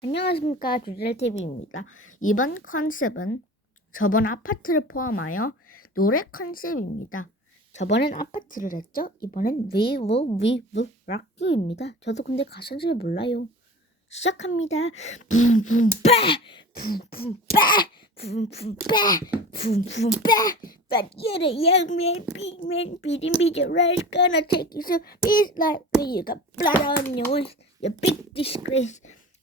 안녕하십니까 주젤TV입니다. 이번 컨셉은 저번 아파트를 포함하여 노래 컨셉입니다. 저번엔 아파트를 했죠? 이번엔 We Will We Will Rock You입니다. 저도 근데 가사는 잘 몰라요. 시작합니다. 붐붐 빼! 붐붐 빼! 붐붐 빼! 붐붐 빼! But you're a young man, big man, beating me, your rights gonna take you so it's like when you got blood on your waist, you big disgrace.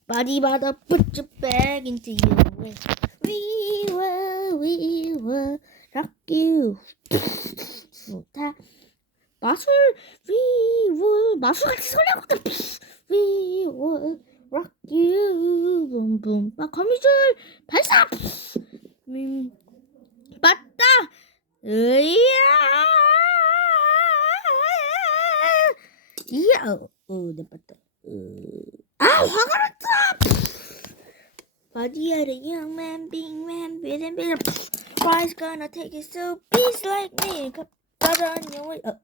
The put your bag into way. We will, we will rock you. 좋다. 마술, we will, 마술 같이 소리하고 We will rock you. boom. 막 거미줄 발사. 음, 맞다. 으야. 이야. 어, 어, 내 맞다. 어. 아, 화가 났다. Man, big man, big and big. Why's gonna take it so peace like me? Your way. 어,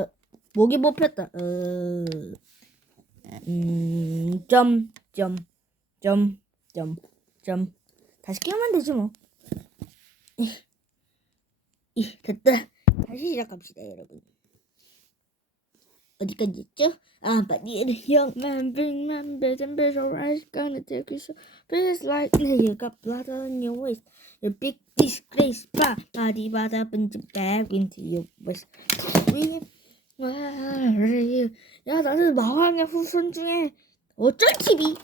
어, 목이 뽑혔다. 어, 음, 점, 점, 점, 점, 점. 다시 끼우면 되지 뭐. 이, 이, 됐다. 다시 시작합시다, 여러분. 어디까지 했죠? 아, but the young man, big man, big and big, alright, gonna take you so please like you got blood on your waist, your big disgrace, 바, body bada bunch back into your waist. 야, 나는 마왕의 후손 중에 어쩔 TV?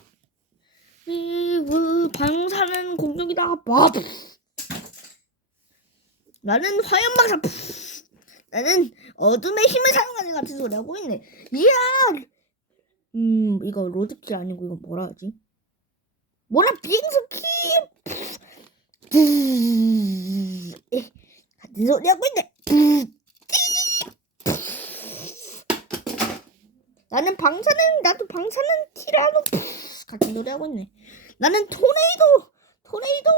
그 방사는 공룡이다. 봐. 나는 화염방사. 나는 어둠의 힘을 사용하는 같은 소리 하고 있네. 이야! 음, 이거 로드킬 아니고 이거 뭐라 하지? 뭐라! 에, 같은 소리 하고 있네. 나는 방사능, 나도 방사능 티라노 같은 소리 하고 있네. 나는 토네이도, 토네이도,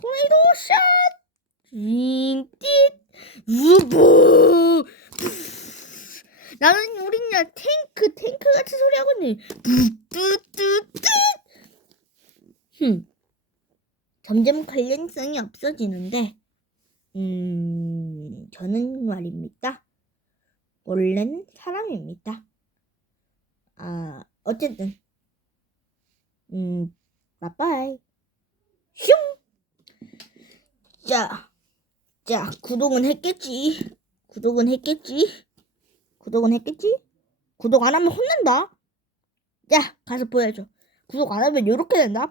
토네이도 샷! 띵띵 우부. 나는 우리냐 탱크 탱크 같은 소리 하고 있네. 뚜뚜뚜뚜. 흠. 점점 관련성이 없어지는데 음 저는 말입니다. 원래는 사람입니다. 아 어쨌든. 음 빠빠이. 슝 자 자, 구독은 했겠지. 구독은 했겠지. 구독은 했겠지. 구독 안 하면 혼난다. 야, 가서 보여줘. 구독 안 하면 이렇게 된다.